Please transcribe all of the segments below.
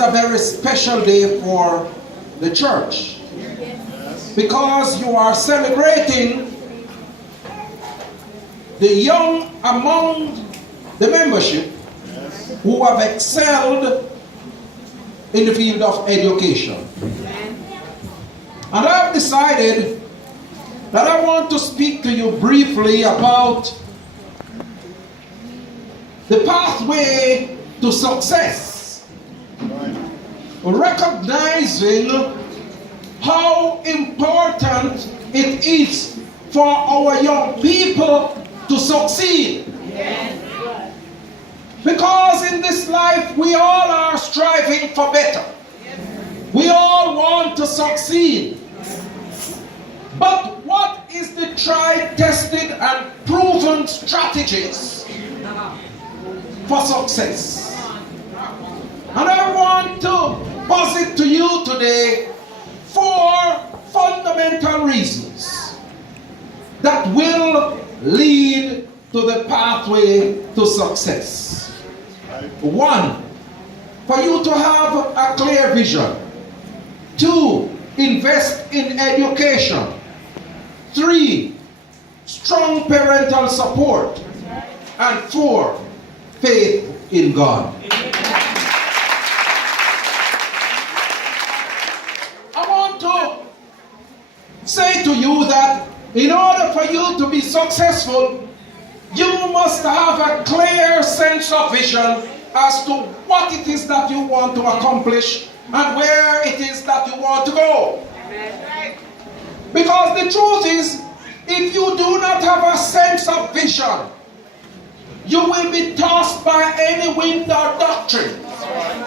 a very special day for the church, because you are celebrating the young among the membership who have excelled in the field of education. And I have decided that I want to speak to you briefly about the pathway to success, recognizing how important it is for our young people to succeed. Because in this life we all are striving for better. We all want to succeed. But what is the tried, tested, and proven strategies for success? And I want to posit to you today 4 fundamental reasons that will lead to the pathway to success. 1, for you to have a clear vision. 2, invest in education. 3, strong parental support. And 4, faith in God. I want to say to you that in order for you to be successful, you must have a clear sense of vision as to what it is that you want to accomplish and where it is that you want to go. Because the truth is, if you do not have a sense of vision, you will be tossed by any wind or doctrine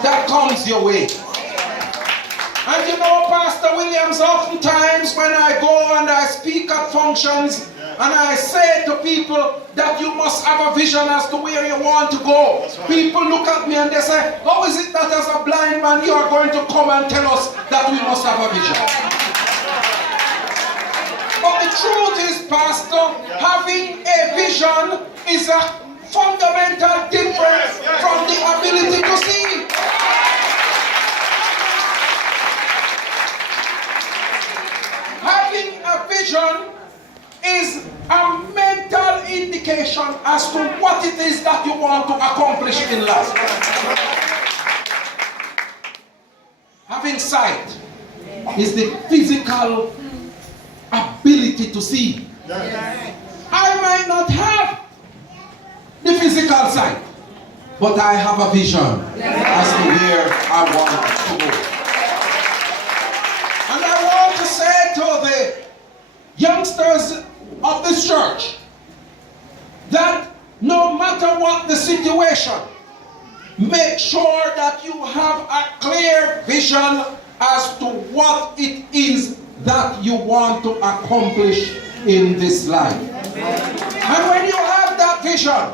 that comes your way. And you know, Pastor Williams, oftentimes when I go and I speak at functions and I say to people that you must have a vision as to where you want to go, people look at me and they say, how is it that as a blind man you are going to come and tell us that we must have a vision? But the truth is, Pastor, having a vision is a fundamental difference from the ability to see. Having a vision is a mental indication as to what it is that you want to accomplish in life. Having sight is the physical ability to see. I might not have the physical sight, but I have a vision as to where I want to go. And I want to say to the youngsters of this church that no matter what the situation, make sure that you have a clear vision as to what it is that you want to accomplish in this life. And when you have that vision,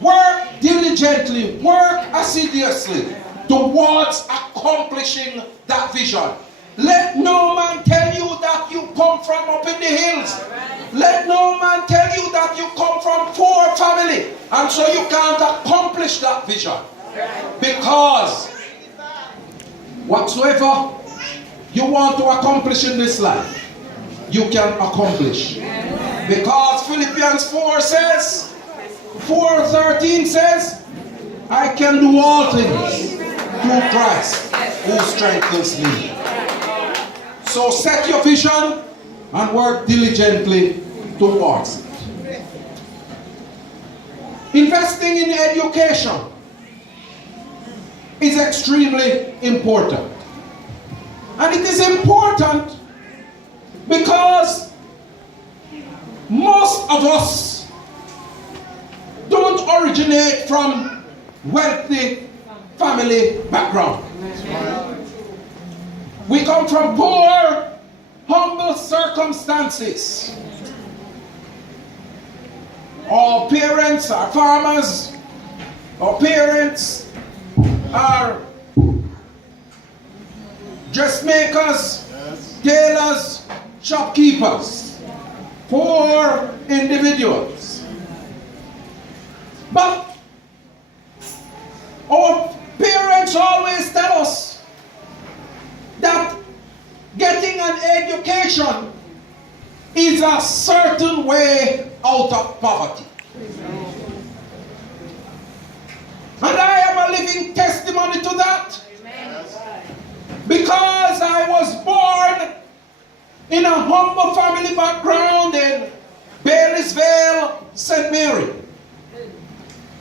work diligently, work assiduously towards accomplishing that vision. Let no man tell you that you come from up in the hills. Let no man tell you that you come from poor family and so you can't accomplish that vision. Because whatsoever you want to accomplish in this life, you can accomplish. Because Philippians 4:13 says, I can do all things through Christ who strengthens me. So set your vision and work diligently towards it. Investing in education is extremely important. And it is important because most of us don't originate from wealthy family background. We come from poor, humble circumstances. Our parents are farmers. Our parents are dressmakers, tailors, shopkeepers. Poor individuals. But our parents always tell us education is a certain way out of poverty. And I am a living testimony to that. Because I was born in a humble family background in Bailey'sville, St. Mary.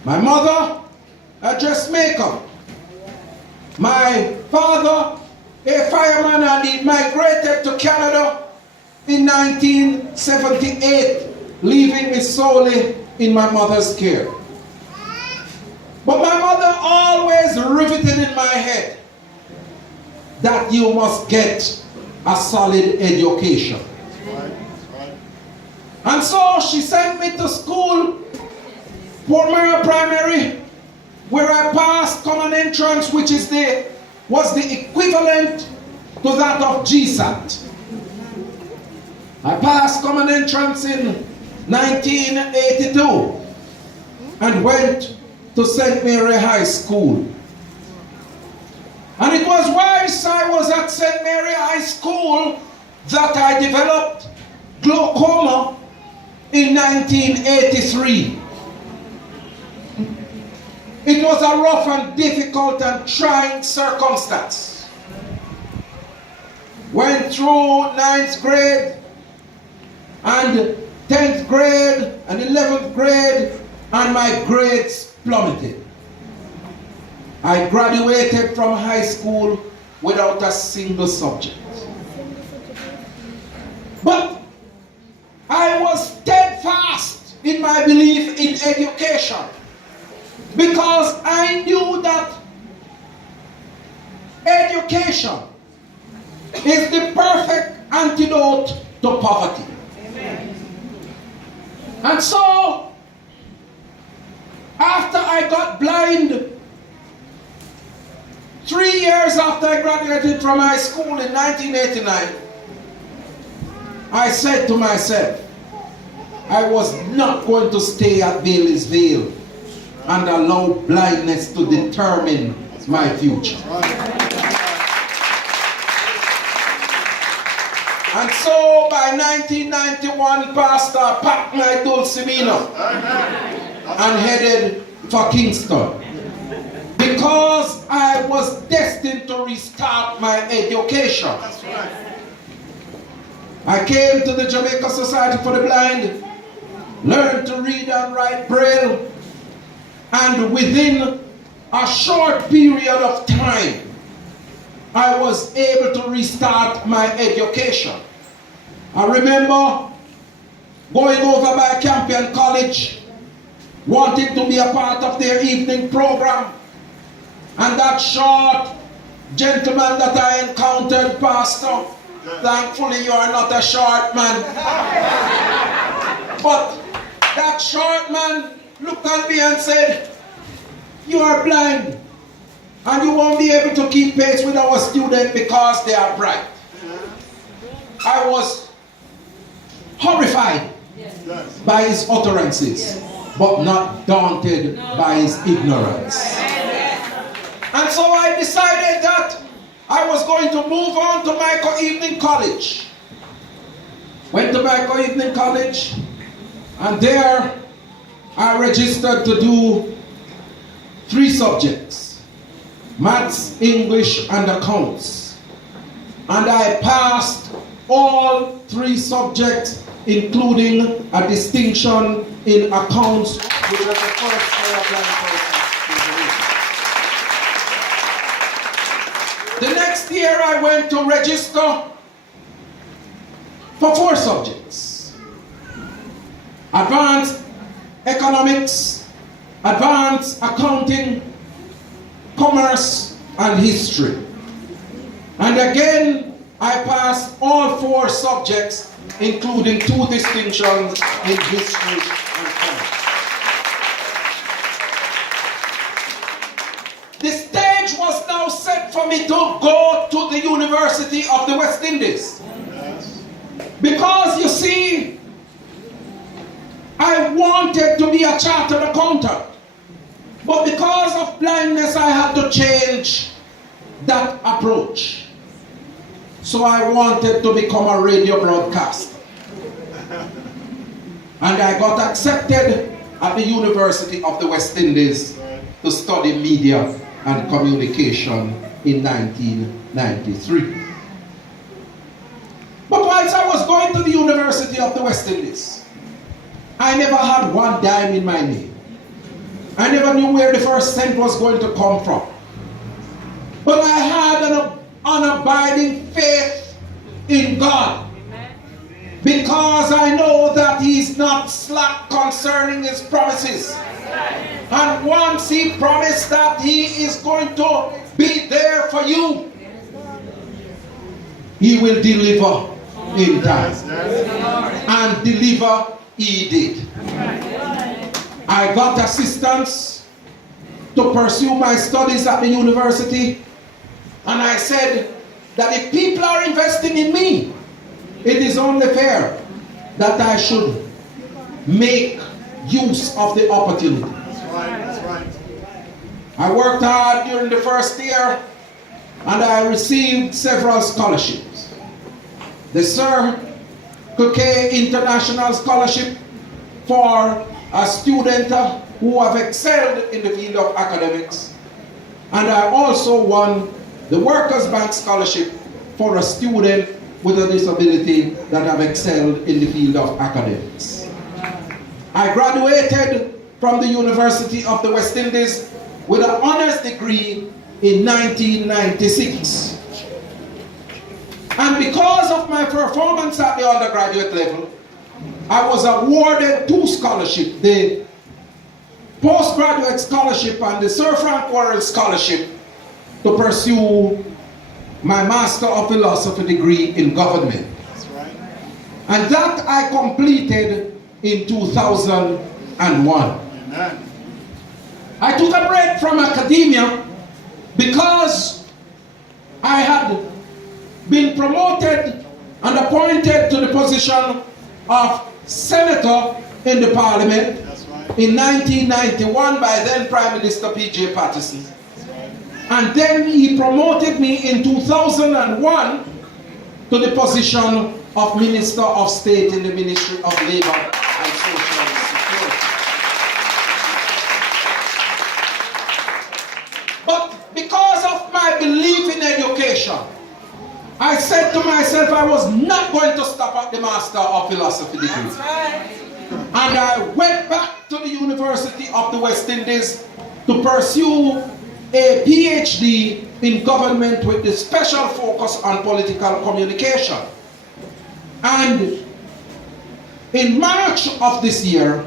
My mother, a dressmaker. My father, a fireman, and he migrated to Canada in 1978, leaving me solely in my mother's care. But my mother always riveted in my head that you must get a solid education. And so she sent me to school, Port Mara Primary, where I passed common entrance, which was the equivalent to that of GSAT. I passed common entrance in 1982 and went to St. Mary High School. And it was whilst I was at St. Mary High School that I developed glaucoma in 1983. It was a rough and difficult and trying circumstance. Went through 9th grade and 10th grade and 11th grade, and my grades plummeted. I graduated from high school without a single subject. But I was steadfast in my belief in education, because I knew that education is the perfect antidote to poverty. Amen. And so, after I got blind, 3 years after I graduated from high school in 1989, I said to myself, I was not going to stay at Bailey'sville and allow blindness to determine my future. And so by 1991, Pastor packed my Dulcimino and headed for Kingston, because I was destined to restart my education. I came to the Jamaica Society for the Blind, learned to read and write Braille, and within a short period of time, I was able to restart my education. I remember going over by Campion College, wanting to be a part of their evening program, and that short gentleman that I encountered, Pastor, thankfully you are not a short man, but that short man looked at me and said, you are blind and you won't be able to keep pace with our students because they are bright. I was horrified by his utterances, but not daunted by his ignorance. And so I decided that I was going to move on to Michael Evening College. Went to Michael Evening College, and there I registered to do 3 subjects: maths, English, and accounts. And I passed all 3 subjects, including a distinction in accounts, which was the first blind person. The next year I went to register for 4 subjects: advanced economics, advanced accounting, commerce, and history. And again, I passed all 4 subjects, including 2 distinctions in history and commerce. The stage was now set for me to go to the University of the West Indies. Because you see, I wanted to be a chartered accountant. But because of blindness, I had to change that approach. So So I wanted to become a radio broadcaster. And I got accepted at the University of the West Indies to study media and communication in 1993. But whilst I was going to the University of the West Indies, I never had one dime in my name. I never knew where the first cent was going to come from. But I had an unabiding faith in God, because I know that He is not slack concerning His promises. And once He promised that He is going to be there for you, He will deliver in time. And deliver He did. I got assistance to pursue my studies at the university, and I said that if people are investing in me, it is only fair that I should make use of the opportunity. That's right, that's right. I worked hard during the first year, and I received several scholarships. The Sir Cooke International Scholarship for a student who have excelled in the field of academics. And I also won the Workers' Bank Scholarship for a student with a disability that have excelled in the field of academics. I graduated from the University of the West Indies with an honors degree in 1996. And because of my performance at the undergraduate level, I was awarded 2 scholarships, the postgraduate scholarship and the Sir Frank Worrell Scholarship, to pursue my Master of Philosophy degree in government. That's right. And that I completed in 2001. Amen. I took a break from academia because I had been promoted and appointed to the position of senator in the parliament. That's right. In 1991 by then Prime Minister P.J. Patterson. And then he promoted me in 2001 to the position of Minister of State in the Ministry of Labor and Social Security. But because of my belief in education, I said to myself I was not going to stop at the Master of Philosophy degree. And I went back to the University of the West Indies to pursue a PhD in government with the special focus on political communication. And in March of this year,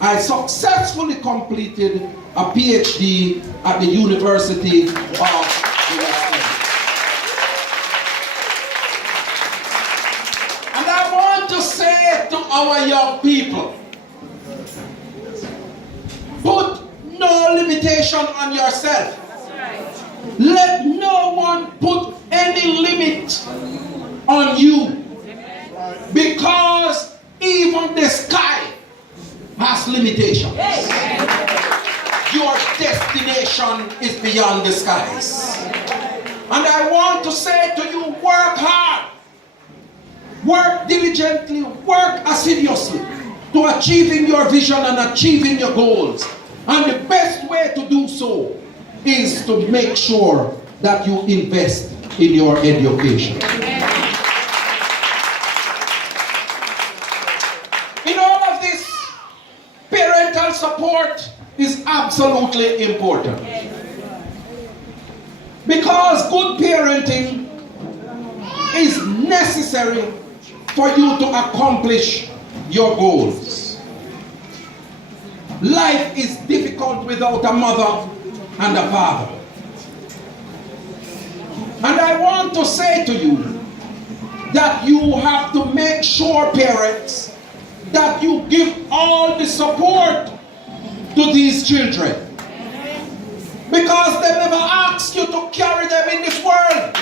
I successfully completed a PhD at the University of the West Indies. And I want to say to our young people, put no limitation on yourself. Let no one put any limit on you, because even the sky has limitations. Your destination is beyond the skies. And I want to say to you, work hard, work diligently, work assiduously to achieving your vision and achieving your goals. And the best way to do so is to make sure that you invest in your education. In all of this, parental support is absolutely important. Because good parenting is necessary for you to accomplish your goals. Life is difficult without a mother and a father. And I want to say to you that you have to make sure, parents, that you give all the support to these children. Because they never ask you to carry them in this world.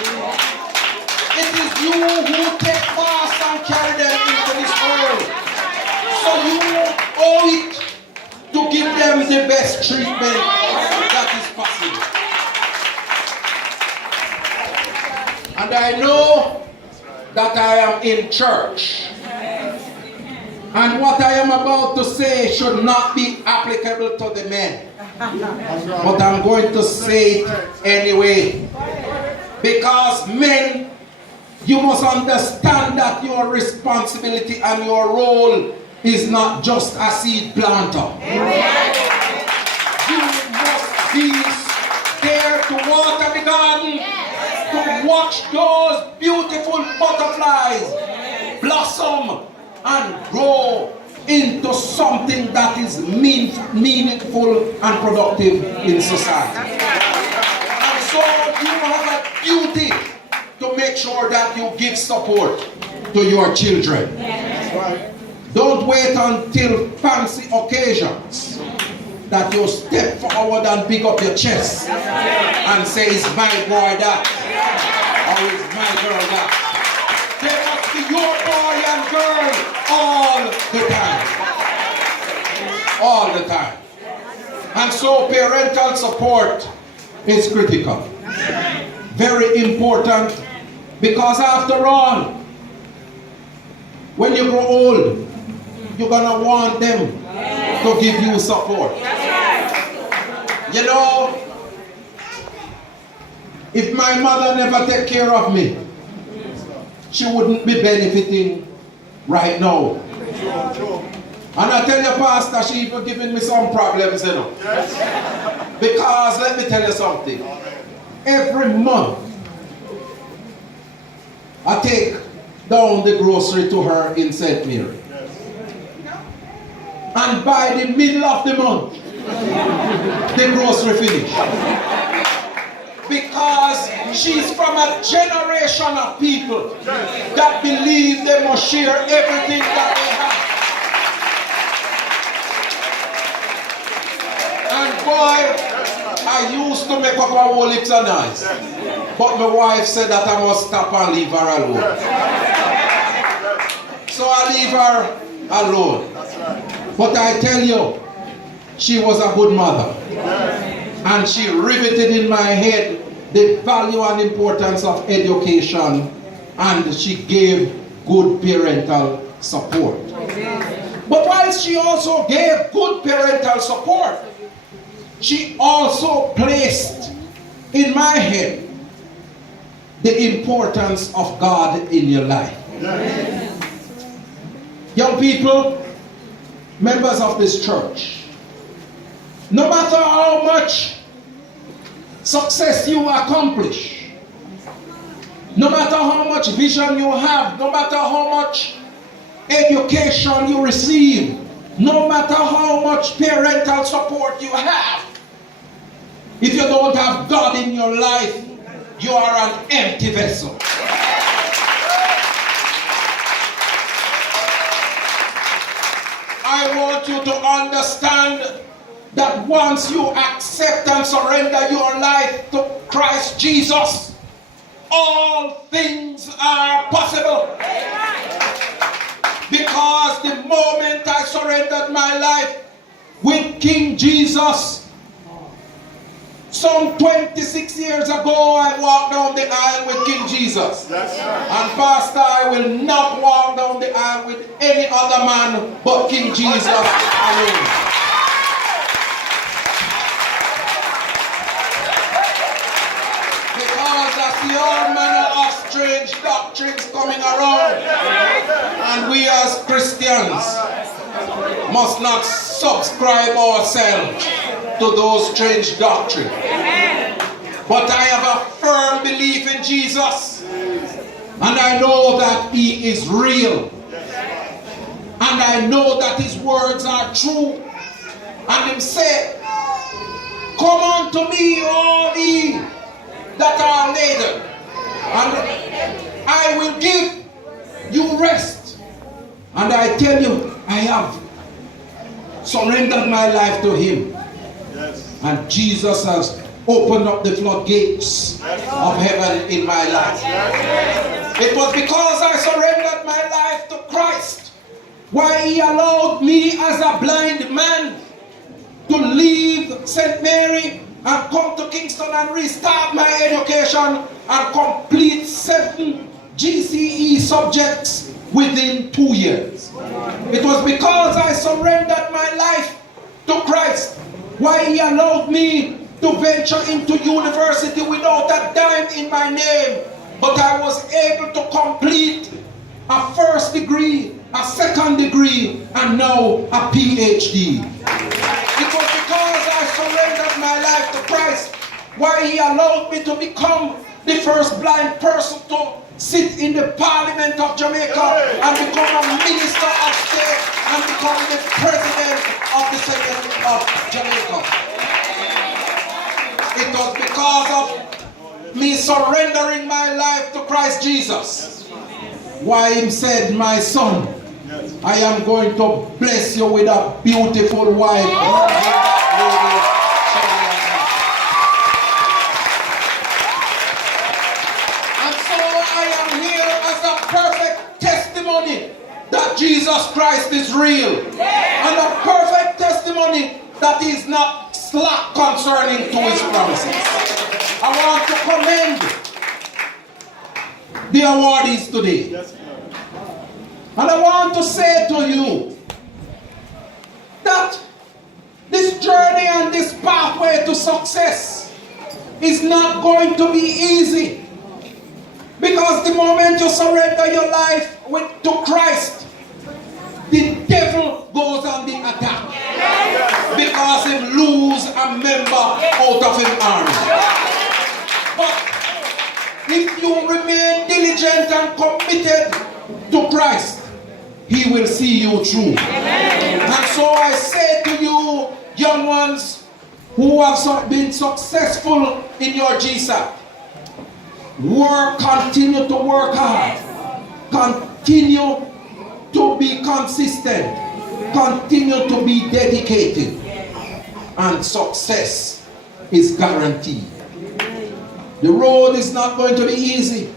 It is you who take fast and carry them into this world. So you owe it to give them the best treatment that is possible. And I know that I am in church. And what I am about to say should not be applicable to the men. But I'm going to say it anyway. Because men, you must understand that your responsibility and your role is not just a seed planter. You must be there to water the garden, to watch those beautiful butterflies blossom and grow into something that is meaningful and productive in society. And so you have a duty to make sure that you give support to your children. Don't wait until fancy occasions that you step forward and pick up your chest and say, it's my boy that, or it's my girl that. They must be your boy and girl all the time. All the time. And so parental support is critical. Very important, because after all, when you grow old, you're gonna want them to give you support. You know, if my mother never take care of me, she wouldn't be benefiting right now. And I tell you, Pastor, she even giving me some problems, you know. Because let me tell you something. Every month, I take down the grocery to her in St. Mary. And by the middle of the month, the grocery finish. Because she's from a generation of people that believe they must share everything that they have. And boy, I used to make up her whole lips and eyes. But my wife said that I must stop and leave her alone. So I leave her alone. But I tell you, she was a good mother. And she riveted in my head the value and importance of education, and she gave good parental support. But whilst she also gave good parental support, she also placed in my head the importance of God in your life. Young people, members of this church, no matter how much success you accomplish, no matter how much vision you have, no matter how much education you receive, no matter how much parental support you have, if you don't have God in your life, you are an empty vessel. I want you to understand that once you accept and surrender your life to Christ Jesus, all things are possible. Because the moment I surrendered my life with King Jesus, some 26 years ago, I walked down the aisle with King Jesus. And Pastor, I will not walk down the aisle with any other man but King Jesus alone. Because I see all manner of strange doctrines coming around. And we as Christians must not subscribe ourselves to those strange doctrines. But I have a firm belief in Jesus. And I know that He is real. And I know that His words are true. And He said, come unto me, all ye that are laden, and I will give you rest. And I tell you, I have surrendered my life to Him. And Jesus has opened up the floodgates of heaven in my life. It was because I surrendered my life to Christ why He allowed me as a blind man to leave St. Mary and come to Kingston and restart my education and complete 7 GCE subjects within 2 years. It was because I surrendered my life to Christ why He allowed me to venture into university without a dime in my name. But I was able to complete a first degree, a second degree, and now a PhD. It was because I surrendered my life to Christ why He allowed me to become the first blind person to sit in the Parliament of Jamaica and become a minister of state and become the president of the Senate of Jamaica. It was because of me surrendering my life to Christ Jesus why He said, my son, I am going to bless you with a beautiful wife. Perfect testimony that Jesus Christ is real, and a perfect testimony that He is not slack concerning to His promises. I want to commend the awardees today, and I want to say to you that this journey and this pathway to success is not going to be easy. Because the moment you surrender your life to Christ, the devil goes on the attack. Because he lose a member out of his army. But if you remain diligent and committed to Christ, He will see you through. And so I say to you, young ones who have been successful in your GSAT, continue to work hard. Continue to be consistent. Continue to be dedicated. And success is guaranteed. The road is not going to be easy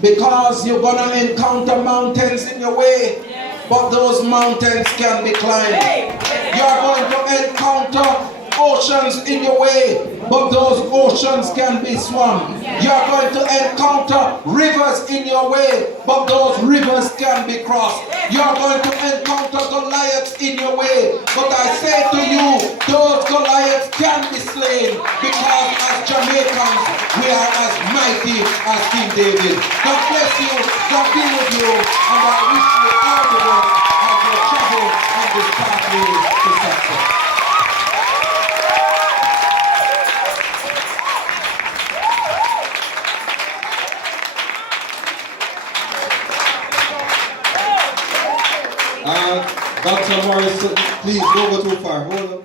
because you're going to encounter mountains in your way, but those mountains can be climbed. You're going to encounter oceans in your way, but those oceans can be swum. You are going to encounter rivers in your way, but those rivers can be crossed. You are going to encounter Goliaths in your way, but I say to you, those Goliaths can be slain, because as Jamaicans, we are as mighty as King David. God bless you, God be with you, and I wish you all the best as you travel on this pathway to success. Dr. Morris, please don't go too far. Hold up.